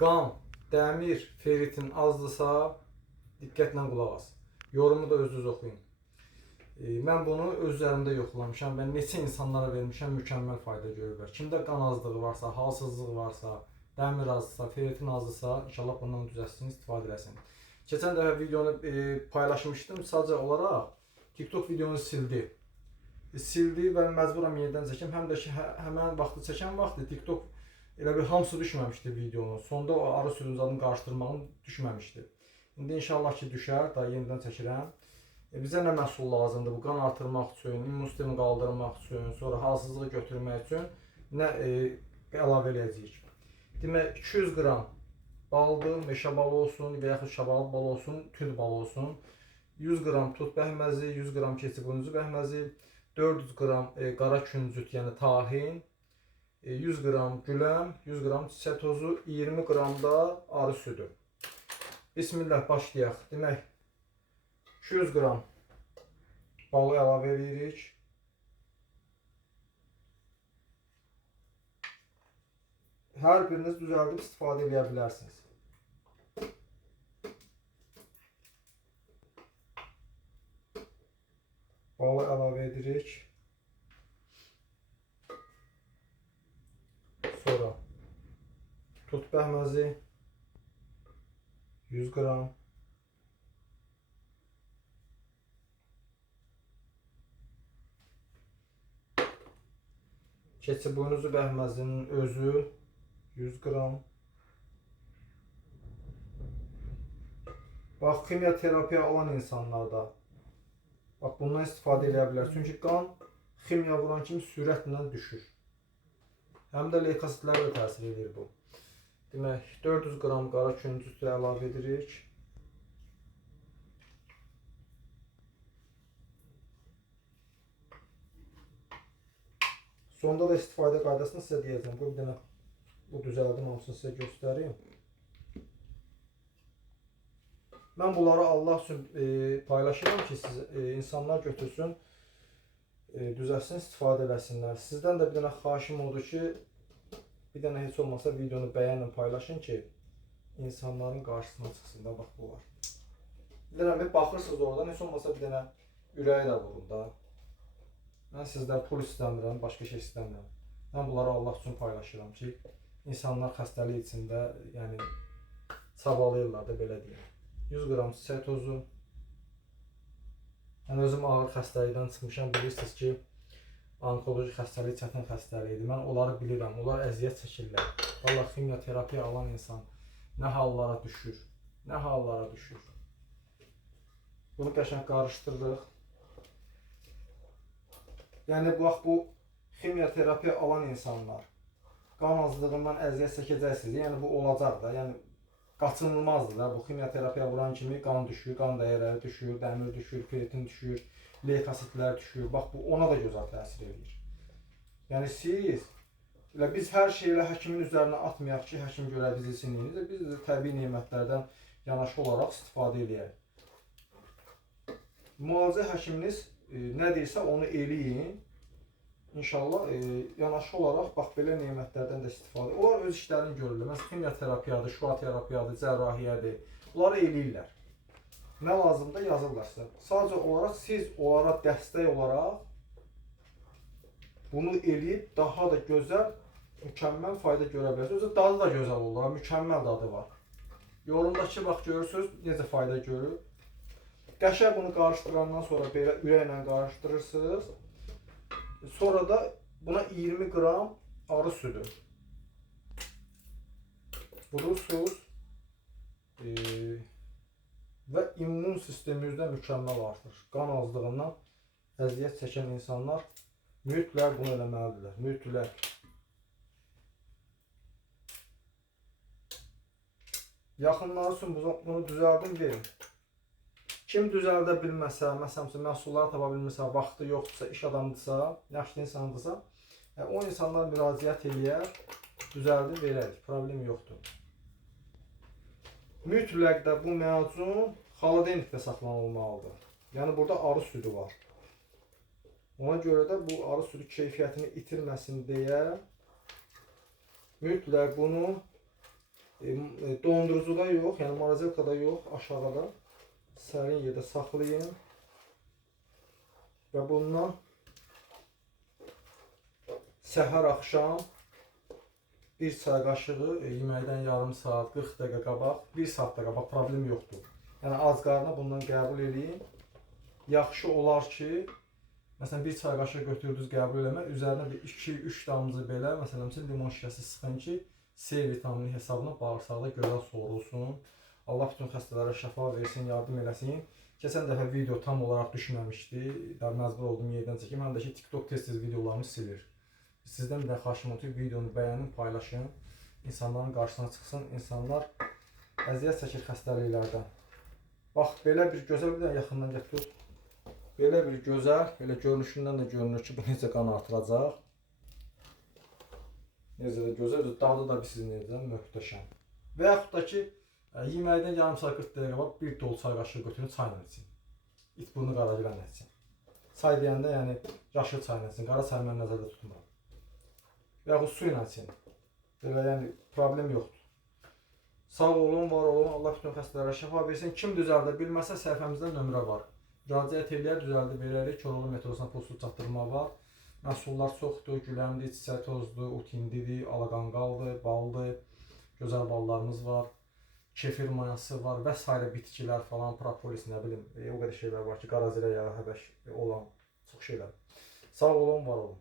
Qan, dəmir, ferritin azdırsa, diqqətlə qulaq as. Yorumu da özünüz oxuyun. Mən bunu öz üzərimdə yoxlamışam və neçə insanlara vermişəm, mükəmməl fayda görürlər. Kimdə qan azlığı varsa, halsızlıq varsa, dəmir azsa, ferritin azsa, inşallah bundan düzəlsin, istifadə eləsin. Keçən dəfə videonu paylaşmışdım, sadəcə olaraq TikTok videonu sildi. Sildi və məcburam yenidən çəkim. Həm də ki, həmən vaxtı çəkən vaxtı TikTok elə bir hamısı düşməmişdi videonun. Sonda o arı sürünün zadını qarışdırmağım düşməmişdi. İndi inşallah ki, düşər, daha yenidən çəkirəm. Bizə nə məhsul lazımdır? Bu qan artırmaq üçün, immun sistemi qaldırmaq üçün, sonra halsızlığı götürmək üçün nə əlavə eləyəcəyik? Demək, 200 qram baldır, meşə balı olsun və yaxud şabalıd balı olsun, tünd balı olsun. 100 qram tut bəhməzi, 100 qram keçibuncu bəhməzi, 400 qram qara küncüt, yəni tahin, 100 qram güləm, 100 qram çiçək tozu, 20 qram da arı südü. Bismillah, başlayaq. Demək, 200 qram balı əlavə edirik. Hər biriniz düzəldib istifadə edə bilərsiniz. Balı əlavə edirik. Sonra tut bəhməzi 100 qram. Keçibuncu bəhməzinin özü 100 qram. Bax, kimya terapiya alan insanlarda bax, bundan istifadə edə bilər. Çünki qan kimya vuran kimi sürətlə düşür. Həm də leykositlərə də təsir edir bu. Demək, 400 qram qara küncütü əlavə edirik. Sonda da istifadə qaydasını sizə deyəcəm. Bu bir dənə bu düzəldim, hamısını sizə göstəreyim. Mən bunları Allah üçün paylaşıram ki, insanlar götürsün, düzəlsin, istifadə eləsinlər. Sizdən də bir dənə xahişim odur ki, bir dənə heç olmasa videonu bəyənin, paylaşın ki, insanların qarşısına çıxsın da, bax bu var. Bir dənə bir baxırsınız oradan, heç olmasa bir dənə ürəyi də vurun da. Mən sizdən pul istəmirəm, başqa şey istəmirəm. Mən bunları Allah üçün paylaşıram ki, insanlar xəstəlik içində, yəni, çabalayırlar da, belə deyəm. 100 qram çiçək tozu. Mən özüm ağır xəstəlikdən çıxmışam, bilirsiniz ki, onkoloji xəstəlik çətin xəstəlikdir. Mən onları bilirəm, onlar əziyyət çəkirlər. Valla kimya terapiya alan insan nə hallara düşür, nə hallara düşür. Bunu qəşəng qarışdırırıq. Yəni, bax, bu kimya terapiya alan insanlar qan azlığından əziyyət çəkəcəksiniz. Yəni, bu olacaq da, yəni, qaçınılmazdır da. Bu kimya terapiya vuran kimi qan düşür, qan dəyərləri düşür, dəmir düşür, ferritin düşür, leykositlər düşür. Bax, bu ona da gözəl təsir edir. Yəni, biz hər şeylə həkimin üzərinə atmayaq ki, həkim görə bilsin. Biz də təbii nemətlərdən yanaşı olaraq istifadə edək. Müalicə həkiminiz nə deyirsə onu eləyin. İnşallah yanaşı olaraq bax belə nemətlərdən də istifadə. Onlar öz işlərini görürlər. Məsələn, kimya terapiyadır, şua terapiyadır, cərrahiyyədir. Bunları eləyirlər. Nə lazımdır yazırlar sizə. Sadəcə olaraq siz onlara dəstək olaraq bunu eləyib daha da gözəl, mükəmməl fayda görə bilərsiniz. Özü dadı da gözəl olur, mükəmməl dadı var. Yorumdakı bax görürsünüz necə fayda görür. Qəşəng bunu qarışdırandan sonra belə ürəklə qarışdırırsınız. Sonra da buna 20 qram arı südü vurursunuz və immun sistemimizdə mükəmməl artır. Qan azlığından əziyyət çəkən insanlar mütləq bunu eləməlidirlər. Mütləq. Yaxınları üçün bunu düzəldim, verin. Kim düzəldə bilməsə, məsələn, məhsulları tapa bilmirsə, vaxtı yoxdursa, iş adamdırsa, yaşlı insandırsa, o insanlar müraciət eləyər, düzəldir, verərik, problem yoxdur. Mütləq də bu məzun xaladenikdə saxlanılmalıdır. Yəni, burada arı südü var. Ona görə də bu arı südü keyfiyyətini itirməsin deyə mütləq bunu Dondurucuda yox, yəni morozelkada yox, aşağıda sərin yerdə saxlayın və bundan səhər axşam bir çay qaşığı yeməkdən yarım saat, 40 dəqiqə qabaq, 1 saat da qabaq problem yoxdur. Yəni ac qarına bundan qəbul edin. Yaxşı olar ki, məsələn bir çay qaşığı götürdünüz qəbul eləmək, üzərinə bir 2-3 damcı belə, məsələn limon şirəsi sıxın ki, C vitamini hesabına bağırsaqda gözəl soğurulsun. Allah bütün xəstələrə şəfa versin, yardım eləsin. Keçən dəfə video tam olaraq düşməmişdi. Məcbur oldum yerdən çəkim. Həm də ki, TikTok tez-tez videolarımı silir. Sizdən bir də xahişim odur, videonu bəyənin, paylaşın. İnsanların qarşısına çıxsın. İnsanlar əziyyət çəkir xəstəliklərdən. Bax, belə bir gözəl, bir də yaxından gətir. Belə bir gözəl, belə görünüşündən də görünür ki, bu necə qan artıracaq. Necə də gözəl, dadı da siz necə möhtəşəm. Və yaxud da ki, yeməkdən yarım saat 40 dəqiqə qabaq bir dolu çay qaşığı götürün, çayla için. İt burnu qaracıqla için. Çay deyəndə yəni yaşıl çayla için, qara çayı mən nəzərdə tutmuram. Və yaxud su ilə için. Belə yəni problem yoxdur. Sağ olun, var olun. Allah bütün xəstələrə şəfa versin. Kim düzəldə bilməsə səhifəmizdə nömrə var. Müraciət eləyər, düzəldib verərik. Koroğlu metrosuna pulsuz çatdırma var. Məhsullar çoxdur, güləmdir, çiçək tozdur, utindidir, alaqanqaldır, baldır. Gözəl ballarımız var. Kefir mayası var və s. bitkilər falan, propolis, nə bilim, o qədər şeylər var ki, qarazirə yağı, həbəş olan çox şeylər. Sağ olun, var olun.